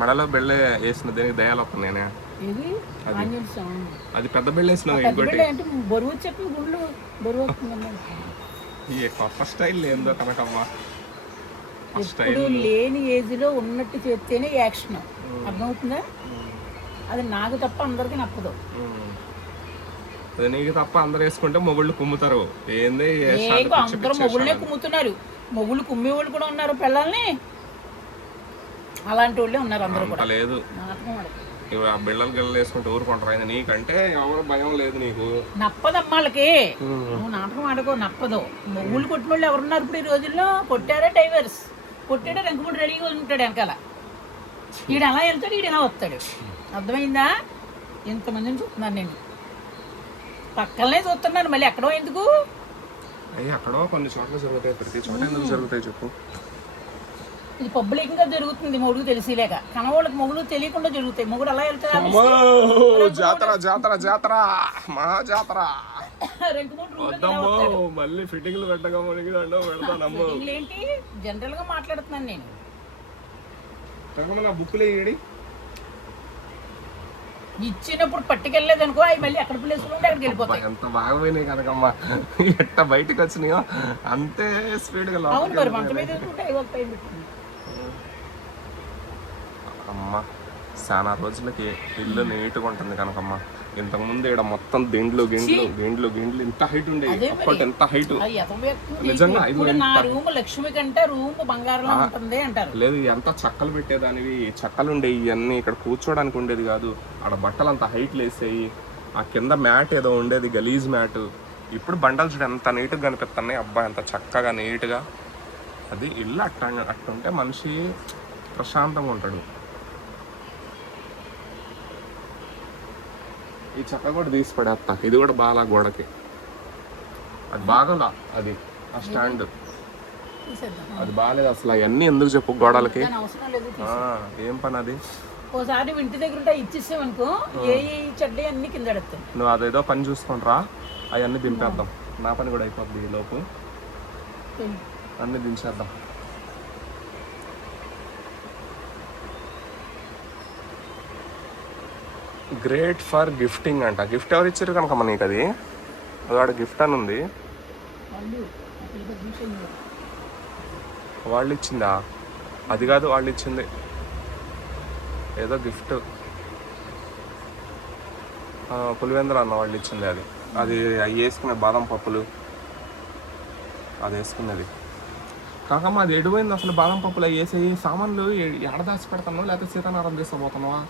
మెడలో బెళ్ళే వేసిన దేనికి దయాలు వస్తున్నాయి. ఇది అది పెద్ద బెళ్ళ వేసినావు. ఇంకోటి అంటే బరువు చెప్పి గుళ్ళు బరువు ఈ కొత్త స్టైల్ ఏందో కనకమ్మా. ఎప్పుడు లేని ఏజ్ లో ఉన్నట్టు చేస్తేనే యాక్షన్. అర్థమవుతుందా? అది నాకు తప్ప అందరికి నప్పదు. అది నీకు తప్ప అందరు వేసుకుంటే మొగుళ్ళు కుమ్ముతారు. ఏంది అందరూ మొగుళ్ళే కుమ్ముతున్నారు. మొగుళ్ళు కుమ్మేవాళ్ళు కూడా ఉన్నారు పిల్లల్ని. అలాంటి వాళ్ళే ఉన్నారు అందరూ కూడా. లేదు బిళ్ళలు గిళ్ళలు వేసుకుంటే ఊరుకుంటారు. ఆయన నీకంటే ఎవరు భయం లేదు నీకు. నప్పదమ్మా వాళ్ళకి. నువ్వు నాటకం ఆడుకో, నప్పదు. మొగుళ్ళు కొట్టిన వాళ్ళు ఎవరున్నారు ఇప్పుడు ఈ రోజుల్లో? కొట్టారా డైవర్స్, కొట్టాడా రంగుముడు రెడీగా ఉంటాడు వెనకాల. ఈడు అలా వెళ్తాడు, ఈడు ఎలా వస్తాడు. అర్థమైందా? ఇంతమందిని చూస్తున్నాను నేను, పక్కనే చూస్తున్నాను. మళ్ళీ ఎక్కడో ఎందుకు? అక్కడో కొన్ని చోట్ల జరుగుతాయి, ప్రతి చోట ఎందుకు జరుగుతాయి చెప్పు? ఇది పబ్లిక్ గా జరుగుతుంది, మొగుడు తెలిసిలేక. కనవాళ్ళకి మొగుడు తెలియకుండా జరుగుతాయి. మొగుడు అలా వెళ్తాడు. జాతర జాతర జాతర మహా జాతర. మళ్ళీ ఫిట్టింగ్లు పెట్టగా ఏంటి జనరల్ గా మాట్లాడుతున్నాను నేను. బుక్కులు వేయడి ఇచ్చినప్పుడు పట్టుకెళ్ళలేదు అనుకో, అవి మళ్ళీ ఎక్కడ ప్లేస్ ఉంటే అక్కడికి వెళ్ళిపోతాయి. ఎంత బాగా పోయినాయి కనకమ్మా. ఎట్ట బయటకు వచ్చినాయో అంతే స్పీడ్ గా. అవును మరి, మంచం మీద అమ్మ చాలా రోజులకి ఇల్లు నీట్గా ఉంటుంది కనకమ్మ. ఇంతకు ముందు ఇక్కడ మొత్తం దిండ్లు గిండ్లు గిండ్లు గిండ్లు ఇంత హైట్ ఉండేది. ఎంత హైట్ నిజంగా. లక్ష్మి కంటే రూమ్ బంగారం ఉంటుంది అంటారు. లేదు, ఎంత చక్కలు పెట్టేదానివి, చక్కలు ఉండేవి ఇవన్నీ. ఇక్కడ కూర్చోడానికి ఉండేది కాదు. ఆడ బట్టలు అంత హైట్ లేసేవి. ఆ కింద మ్యాట్ ఏదో ఉండేది, గలీజ్ మ్యాట్. ఇప్పుడు బండలు చూడ ఎంత నీట్గా కనిపిస్తున్నాయి. అబ్బా ఎంత చక్కగా నీట్గా. అది ఇల్లు అట్టుంటే మనిషి ప్రశాంతంగా ఉంటాడు. ఈ చక్క కూడా తీసి పడేస్తా. ఇది కూడా బాగా గోడకి. అది బాగా అది ఆ స్టాండ్ అది బాగాలేదు అసలు. అవన్నీ ఎందుకు చెప్పు గోడలకి? ఏం పని అది? ఓసారి ఇంటి దగ్గర ఇచ్చేసామనుకో, ఏ చెడ్డ అన్ని కింద పడతాయి. నువ్వు అదేదో పని చూసుకుంటారా, అవన్నీ దింపేద్దాం. నా పని కూడా అయిపోద్ది ఈ లోపు. అన్ని దించేద్దాం. గ్రేట్ ఫర్ గిఫ్టింగ్ అంట. గిఫ్ట్ ఎవరు ఇచ్చారు కనుక నీకు? అది వాడు గిఫ్ట్ అని ఉంది. వాళ్ళు ఇచ్చిందా? అది కాదు, వాళ్ళు ఇచ్చింది ఏదో గిఫ్ట్. పులివెందులు అన్న వాళ్ళు ఇచ్చింది అది. అది అవి వేసుకునే బాదం పప్పులు అది వేసుకునేది. కాకమ్మ అది ఎడిపోయింది అసలు. బాదం పప్పులు అవి వేసి సామాన్లు ఎడదాచి పెడతాను, లేకపోతే సీతానారం తీసుకుపోతున్నావా?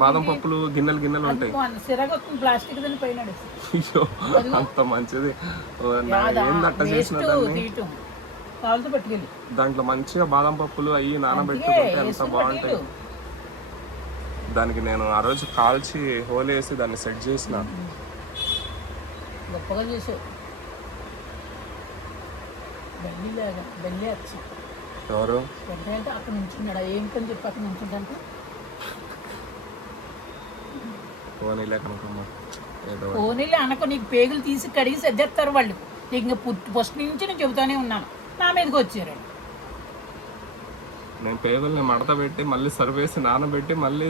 బాదం పప్పులు గిన్నెలు గిన్నెలు ఉంటాయి. అంత మంచిది. ఏందట్ట చేసిన దాంట్లో మంచిగా బాదం పప్పులు అవి నానబెట్టుకుంటే ఎంత బాగుంటాయి. దానికి నేను ఆ రోజు కాల్చి హోల్ వేసి దాన్ని సెట్ చేసిన. ఎవరు అక్కడ నుంచున్నాడా? ఏం పని చెప్పి అక్కడ నుంచుంటే పోనీలే అనకు. నీకు పేగులు తీసి కడిగి సర్దేస్తారు వాళ్ళు. నీకు ఇంకా ఫస్ట్ నుంచి నేను చెబుతానే ఉన్నాను, నా మీదకి వచ్చారు. నేను పేగుల్ని మడత పెట్టి మళ్ళీ సర్వేసి నానబెట్టి మళ్ళీ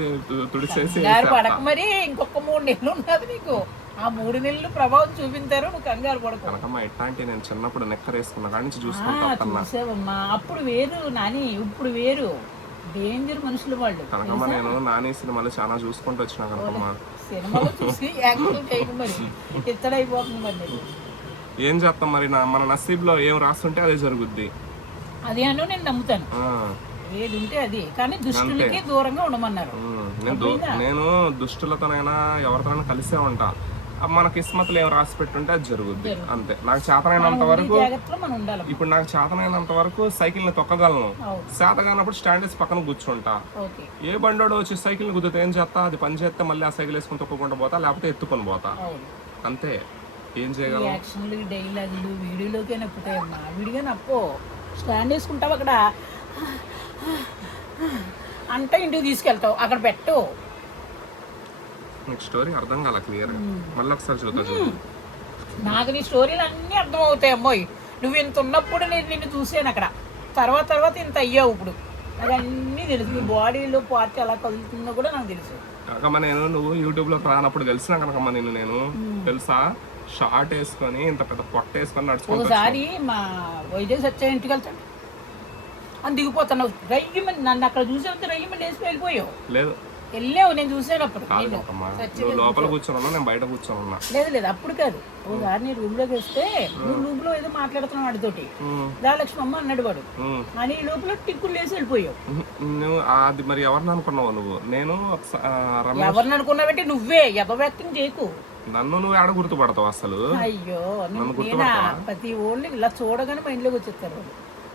తుడిచేసి పడక. మరి ఇంకొక 3 నెలలు ఉన్నది నీకు. ఆ 3 నెలలు ప్రభావం చూపించారు. నువ్వు కంగారు పడకు. కనకమ్మ ఎట్లాంటి నేను చిన్నప్పుడు నెక్కర్ వేసుకున్నా కానీ చూసుకుంటా. అప్పుడు వేరు నాని, ఇప్పుడు వేరు. డేంజర్ మనుషులు వాళ్ళు. కనకమ్మ నేను నాని సినిమాలు చాలా చూసుకుంటూ వచ్చిన కనకమ్మ. సినిమాలో చూసి యాక్టింగ్ చేయడం మరి ఎత్తడైపోతుంది. మరి ఏం చేస్తాం మరి, మన నసీబ్లో ఏం రాస్తుంటే అదే జరుగుద్ది. అది అను నేను నమ్ముతాను. ఏది ఉంటే అది. కానీ దుష్టులకి దూరంగా ఉండమన్నారు. నేను దుష్టులతోనైనా ఎవరితోనైనా కలిసే ఉంటా. మన కిస్మత్లు ఏం రాసి పెట్టుంటే అది జరుగుద్ది అంతే. నాకు చేతనైనంత వరకు, ఇప్పుడు నాకు చేతనైనంత వరకు సైకిల్ని తొక్కగలను. చేత కానప్పుడు స్టాండ్ వేసి పక్కన కూర్చుంటా. ఏ బండోడు వచ్చి సైకిల్ గుద్దితే ఏం చేస్తా? అది పని చేస్తే మళ్ళీ ఆ సైకిల్ వేసుకుని తొక్కకుండా పోతా, లేకపోతే ఎత్తుకొని పోతా అంతే. ఏం చేయగలను? యాక్షన్లు, డైలాగులు వీడియోలోకే నప్పుతాయమ్మా. విడిగా నప్పో. స్టాండ్ వేసుకుంటావు అక్కడ అంటే ఇంటికి తీసుకెళ్తావు, అక్కడ పెట్టు. స్టోరీ అర్థం కాల క్లియర్. మళ్ళీ ఒకసారి చూద్దాం. నాకు నీ స్టోరీలు అన్నీ అర్థమవుతాయి అమ్మోయ్. నువ్వు ఇంత ఉన్నప్పుడు నేను నిన్ను చూసాను అక్కడ. తర్వాత ఇంత అయ్యావు. ఇప్పుడు అవన్నీ తెలుసు. మీ బాడీలో పార్ట్ ఎలా కదులుతుందో కూడా నాకు తెలుసు. కాకమ్మ నువ్వు యూట్యూబ్లోకి రానప్పుడు తెలిసినా కనుకమ్మ నేను తెలుసా షార్ట్ వేసుకొని ఇంత పెద్ద పొట్ట వేసుకొని నడుచుకుంటా. ఒకసారి మా వైద్య సత్య ఇంటికి వెళ్తాను అని దిగిపోతాను. రయ్యమని నన్ను అక్కడ చూసేంత రయ్యమని వేసి వెళ్ళిపోయావు. లేదు వెళ్ళావు, నేను చూసాను అప్పుడు. నువ్వు లోపల కూర్చొని నేను బయట కూర్చొని ఉన్నా. లేదు అప్పుడు కాదు. ఒకసారి నేను రూమ్ లోకి వస్తే నువ్వు రూమ్ లో ఏదో మాట్లాడుతున్నావు వాడితోటి. రాలక్ష్మి అమ్మ అన్నాడు వాడు అని లోపల టిక్కులు వేసి వెళ్ళిపోయావు. నువ్వు అది మరి ఎవరిని అనుకున్నావు నువ్వు? నేను ఎవరిని అనుకున్నావంటే నువ్వే వ్యక్తం చేయకు. నన్ను నువ్వు ఆడ గుర్తుపడతావు అసలు? అయ్యో ప్రతి ఓళ్ళు ఇలా చూడగానే మా ఇంట్లోకి వచ్చేస్తారు.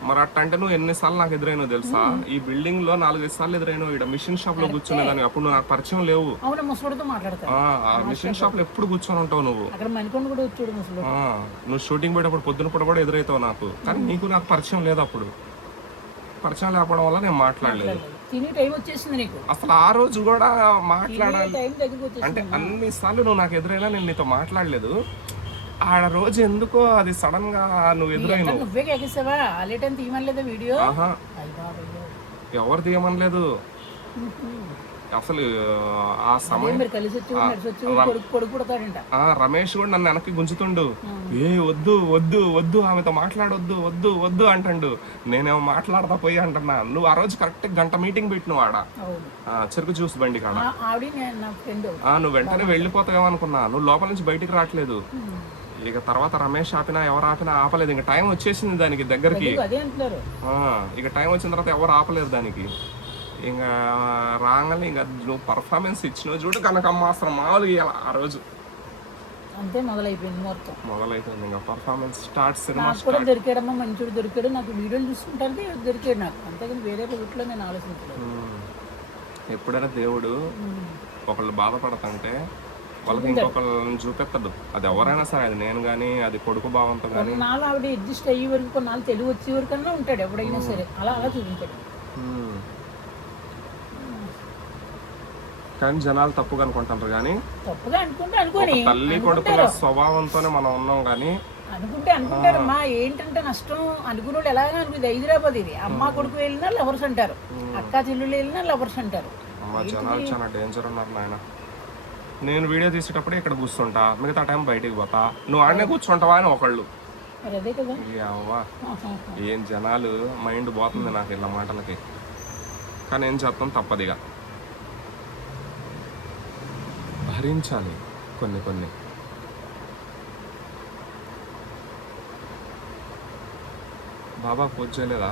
మరి అట్టంటే నువ్వు ఎన్నిసార్లు నాకు ఎదురైనావు తెలుసా? ఈ బిల్డింగ్ లో 4-5 సార్లు ఎదురైనావు. ఇక్కడ మిషన్ షాప్ లో కూర్చునేదాన్ని. అప్పుడు నాకు పరిచయం లేవు. అవును, ముసలితో మాట్లాడతావు. ఆ మిషన్ షాప్ లో ఎప్పుడు కూర్చొని ఉంటావు నువ్వు. అక్కడ మణికొండ కూడా వచ్చాడు ముసలి. నువ్వు షూటింగ్ పోయేటప్పుడు పొద్దున పూట కూడా ఎదురైతావు నాకు. కానీ నాకు పరిచయం లేదు. అప్పుడు పరిచయం లేకపోవడం వల్ల నేను మాట్లాడలేదు. తిని టైం వచ్చేసింది నీకు. అసలు ఆ రోజు కూడా మాట్లాడాలి అంటే అన్ని సార్లు నువ్వు నాకు ఎదురైనా నేను నీతో మాట్లాడలేదు. ఆడ రోజు ఎందుకో అది సడన్ గా నువ్వు ఎదురైనావు. నువ్వే కేకేసావా? ఆలేటని తీయమనలేదా వీడియో? ఎవరు తీయమనలేదు అసలు. ఆ సమయం రమేష్ కూడా నన్ను వెనక్కి గుంజుతుండు. వద్దు వద్దు వద్దు ఆమెతో మాట్లాడొద్దు వద్దు వద్దు అంటాడు. నేనేమో మాట్లాడతా పోయి అంటున్నా. నువ్వు ఆ రోజు కరెక్ట్ గంట మీటింగ్ పెట్టినావు ఆడ చెరుకు జ్యూస్ బండి కాడ. నువ్వు వెంటనే వెళ్ళిపోతావేమో అనుకున్నా. నువ్వు లోపల నుంచి బయటికి రావట్లేదు. ఇక తర్వాత రమేష్ ఆపినా ఎవరు ఆపినా ఆపలేదు. ఇంకా టైం వచ్చేసింది దానికి దగ్గరికి. ఇక టైం వచ్చిన తర్వాత ఎవరు ఆపలేదు దానికి. ఇంకా రాగానే ఇంకా నువ్వు పర్ఫార్మెన్స్ ఇచ్చినావు చూడు కనకమ్మ. అసలు మామూలుగా ఆ రోజు అంతే మొదలైపోయింది ఇంకా పర్ఫార్మెన్స్ స్టార్ట్. నాకు కూడా దొరికాడమ్మా, మంచోడు దొరికాడు. నాకు వీడియోలు చూసుకుంటానికి దొరికాడు నాకు. అంతేగాని వేరే రూట్లో నేను ఆలోచించలేదు. ఎప్పుడైనా దేవుడు ఒకళ్ళు బాధపడతంటే వాళ్ళకి ఇంకొకళ్ళని చూపెత్తడు. అది ఎవరైనా సరే, అది నేను కానీ అది కొడుకు భావంతో కానీ. కొన్నాళ్ళు ఆవిడ అడ్జస్ట్ అయ్యే వరకు, కొన్నాళ్ళు తెలుగు వచ్చే వరకన్నా ఉంటాడు ఎవడైనా సరే. అలా చూపించాడు. కానీ జనాలు తప్పుగా అనుకుంటారు. కానీ తప్పుగా అనుకోని తల్లి కొడుకుల స్వభావంతోనే మనం ఉన్నాం. కానీ అనుకుంటారమ్మా. ఏంటంటే నష్టం అనుకునే వాళ్ళు ఎలాగ అనుకుంది. హైదరాబాద్ ఇది. అమ్మ కొడుకు వెళ్ళినా లవర్స్ అంటారు, అక్క చెల్లెళ్ళు వెళ్ళినా లవర్స్ అంటారు. జనాలు చాలా డేంజర్ ఉన్నారు నాయన. నేను వీడియో తీసేటప్పుడే ఇక్కడ కూర్చుంటా, మిగతా టైం బయటికి పోతా. నువ్వు ఆడనే కూర్చుంటావా అని ఒకళ్ళు. ఏం జనాలు మైండ్ పోతుంది నాకు ఇలా మాటలకి. కానీ ఏం చేస్తాం, తప్పదిగా భరించాలి కొన్ని. బాబా పూజ చేయలేదా?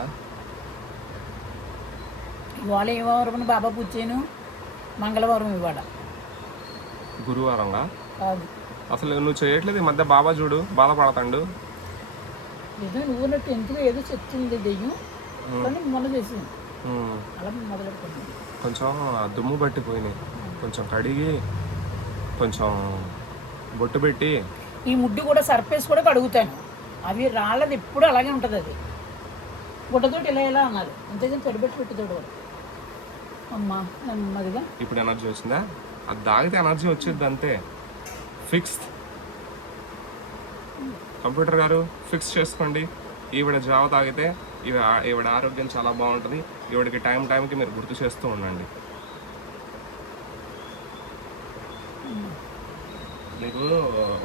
ఇవాళ ఏ వారం బాబా పూజ చేయను? మంగళవారం. ఇవాళ గురువారంగా అసలు నువ్వు చేయట్లేదు ఈ మధ్య. బాబా చూడు బాధపడతాడు. ఏదో నువ్వు నా 10th ఏదో చెప్తుంది దెయ్యం, కానీ మొదలు చేసింది. అలా మొదలు కొంచెం దుమ్ము పట్టిపోయినాయి. కొంచెం కడిగి కొంచెం బొట్టు పెట్టి. ఈ ముడ్డు కూడా సర్ఫేస్ కూడా కడుగుతాను. అవి రాళ్ళది ఎప్పుడు అలాగే ఉంటుంది. అది గుడ్డతోటి ఇలా అన్నారు. అంతేగాని తడిపెట్టి పెట్టుతోడు అమ్మా నెమ్మదిగా. ఇప్పుడు ఎనర్జీ వచ్చిందా? అది తాగితే ఎనర్జీ వచ్చింది అంతే. ఫిక్స్. కంప్యూటర్ గారు ఫిక్స్ చేసుకోండి. ఈవిడ జావ తాగితే ఈవిడ ఆరోగ్యం చాలా బాగుంటుంది. ఈవిడకి టైంకి మీరు గుర్తు చేస్తూ ఉండండి. నీకు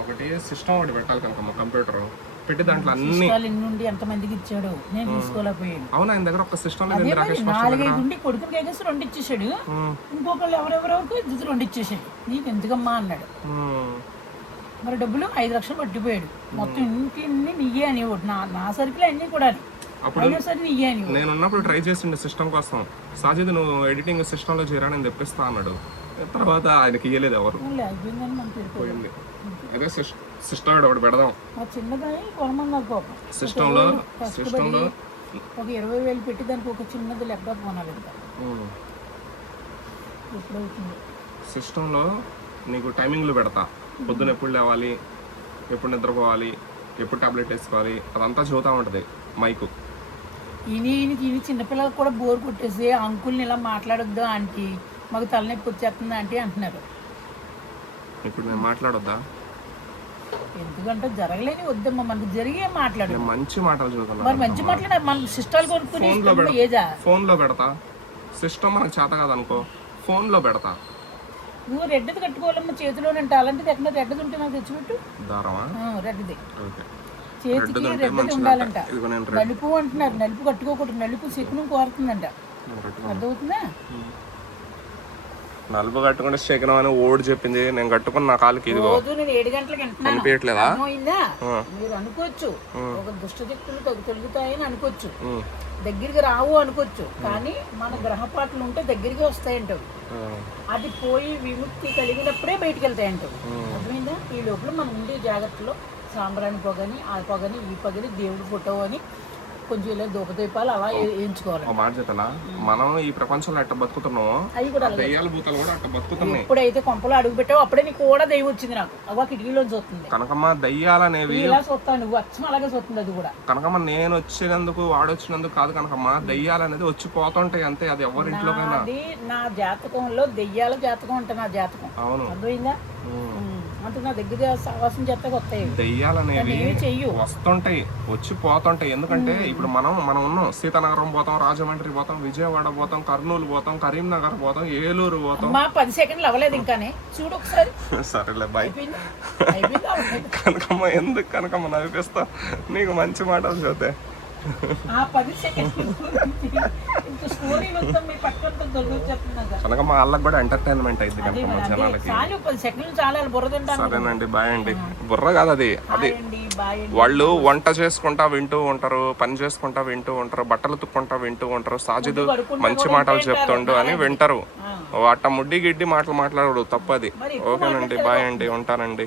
ఒకటి సిస్టమ్ ఒకటి పెట్టాలి కనుక కంప్యూటర్ పెట్టి దాంట్లో అన్ని ఎంతమందికి ఇచ్చాడు, నేను తీసుకోలేకపోయాను. అవును, ఆయన దగ్గర ఒక సిస్టమ్ లేదు. 4-5 ఉండి కొడుకుని కేకేసి 2 ఇచ్చేసాడు. ఇంకొకళ్ళు ఎవరెవరికి 2 ఇచ్చేసాడు. నీకు ఎందుకమ్మా అన్నాడు. మరి డబ్బులు 5 లక్షలు పట్టిపోయాడు. మొత్తం ఇంటి నీయే అనేవాడు. నా సరుకులు అన్నీ కూడా నేను ఉన్నప్పుడు ట్రై చేసిండే సిస్టమ్ కోసం. సాజిద్ నువ్వు ఎడిటింగ్ సిస్టమ్ లో చేరా నేను తెప్పిస్తా అన్నాడు. తర్వాత ఆయనకి ఇయ్యలేదు ఎవరు. పోయింది. అదే సిస్టమ్ ఒకటి పెడదాం. సిస్టంలో ఒక 20,000 పెట్టి దానికి ఒక చిన్నది ల్యాప్టాప్ కొనాలి. సిస్టంలో నీకు టైమింగ్లు పెడతా. పొద్దున ఎప్పుడు లేవాలి, ఎప్పుడు నిద్రపోవాలి, ఎప్పుడు టాబ్లెట్ వేసుకోవాలి, అదంతా చూతా ఉంటుంది మైకు. ఈయన చిన్నపిల్లలకు కూడా బోర్ కొట్టేసి అంకుల్ని ఇలా మాట్లాడొద్దు ఆంటీ, మాకు తలనొప్పి వచ్చేస్తుంది ఆంటీ అంటున్నారు. ఇప్పుడు నేను మాట్లాడొద్దా? ఎందుకంటే జరగలేని వద్దమ్మా, మనకు జరిగే మాట్లాడు. నేను మంచి మాటలు చదువుతున్నా. మరి మంచి మాట్లాడ మన సిస్టాలు కొనుక్కుని ఏజా ఫోన్ లో పెడతా. సిస్టమ్ మనకు చేత కాదనుకో, ఫోన్ లో పెడతా. నువ్వు రెడ్డిది కట్టుకోవాలమ్మా చేతిలోనంటే, అలాంటిది ఎక్కడ రెడ్డిది ఉంటే నాకు తెచ్చిపెట్టు. దారమా? రెడ్డిది ఓకే. చేతికి రెడ్డిది ఉండాలంట. నలుపు అంటున్నారు, నలుపు కట్టుకోకూడదు, నలుపు శకునం కోరుతుందంట. అర్థమవుతుందా? నలుపు కట్టుకుంటే శకనం అని ఓడి చెప్పింది, నేను కట్టుకుని నా కాలుకి ఇదిగో. రోజు నేను 7 గంటలకు వింటున్నాను. అనిపించట్లేదా? అర్థమైందా? మీరు అనుకోవచ్చు ఒక దుష్ట శక్తులు తొలుగుతాయని అనుకోవచ్చు, దగ్గరికి రావు అనుకోవచ్చు, కానీ మన గ్రహపాట్లు ఉంటే దగ్గరికి వస్తాయంటావు. అది పోయి విముక్తి కలిగినప్పుడే బయటికి వెళ్తాయంటావు. అర్థమైందా? ఈ లోపల మనం ఉండే జాగ్రత్తలో సాంబ్రాణి పొగని, ఆ పొగని, ఈ పొగని, దేవుడి ఫోటో అని కొంచెం ఇలా దూపదీపాలు అలా వేయించుకోవాలి. మాట చెప్పాలా, మనం ఈ ప్రపంచంలో అట్ట బతుకుతున్నాము, అవి కూడా దెయ్యాల భూతాలు కూడా అట్ట బతుకుతున్నాయి. ఎప్పుడైతే కొంపలో అడుగు పెట్టావో అప్పుడే నీకు కూడా దయ్యం వచ్చింది. నాకు అవ్వ కిటికీలోంచి వస్తుంది కనకమ్మ. దయ్యాలనేవి ఇలా చూస్తావు నువ్వు, అచ్చం అలాగే చూస్తుంది అది కూడా. కనకమ్మ నేను వచ్చినందుకు వాడొచ్చినందుకు కాదు కనకమ్మ, దయ్యాలు అనేది వచ్చి పోతుంటాయి అంతే. అది ఎవరింట్లోకైనా. అది నా జాతకంలో దెయ్యాల జాతకం అంటే నా జాతకం. అవును. అర్థమైందా? అంటే నా దగ్గర సహవాసం చేస్తే వస్తాయి దెయ్యాలు అనేవి, చెయ్యు వస్తుంటాయి వచ్చి పోతుంటాయి. ఎందుకంటే ఇప్పుడు మనం ఉన్నాం, సీతానగరం పోతాం, రాజమండ్రి పోతాం, విజయవాడ పోతాం, కర్నూలు పోతాం, కరీంనగర్ పోతాం, ఏలూరు పోతాం. మా 10 సెకండ్లు అవ్వలేదు ఇంకానే, చూడు ఒకసారి. సరేలే బాయ్. అయిపోయింది. కనకమ్మ ఎందుకు కనకమ్మ నవ్విస్తా, నీకు మంచి మాటలు చదివితే. ఆ 10 సెకండ్లు స్టోరీ మొత్తం మీ పక్కన దొరుకుతున్నాగా. కనకమ్మ వాళ్ళకి కూడా ఎంటర్టైన్మెంట్ అయింది కనకమ్మ జనాలకి. చాలు 10 సెకండ్లు చాలా బుర్ర తింటాను. సరేనండి, బాయ్ అండి. బుర్ర కాదు అది, అది వాళ్ళు వంట చేసుకుంటా వింటూ ఉంటారు, పని చేసుకుంటా వింటూ ఉంటారు, బట్టలు తుక్కుంటా వింటూ ఉంటారు, సాజిద్ మంచి మాటలు చెప్తుండు అని వింటారు. వాట ముడ్డి గిడ్డి మాటలు మాట్లాడరు, తప్పది. ఓకేనండి, బాయ్ అండి, ఉంటానండి.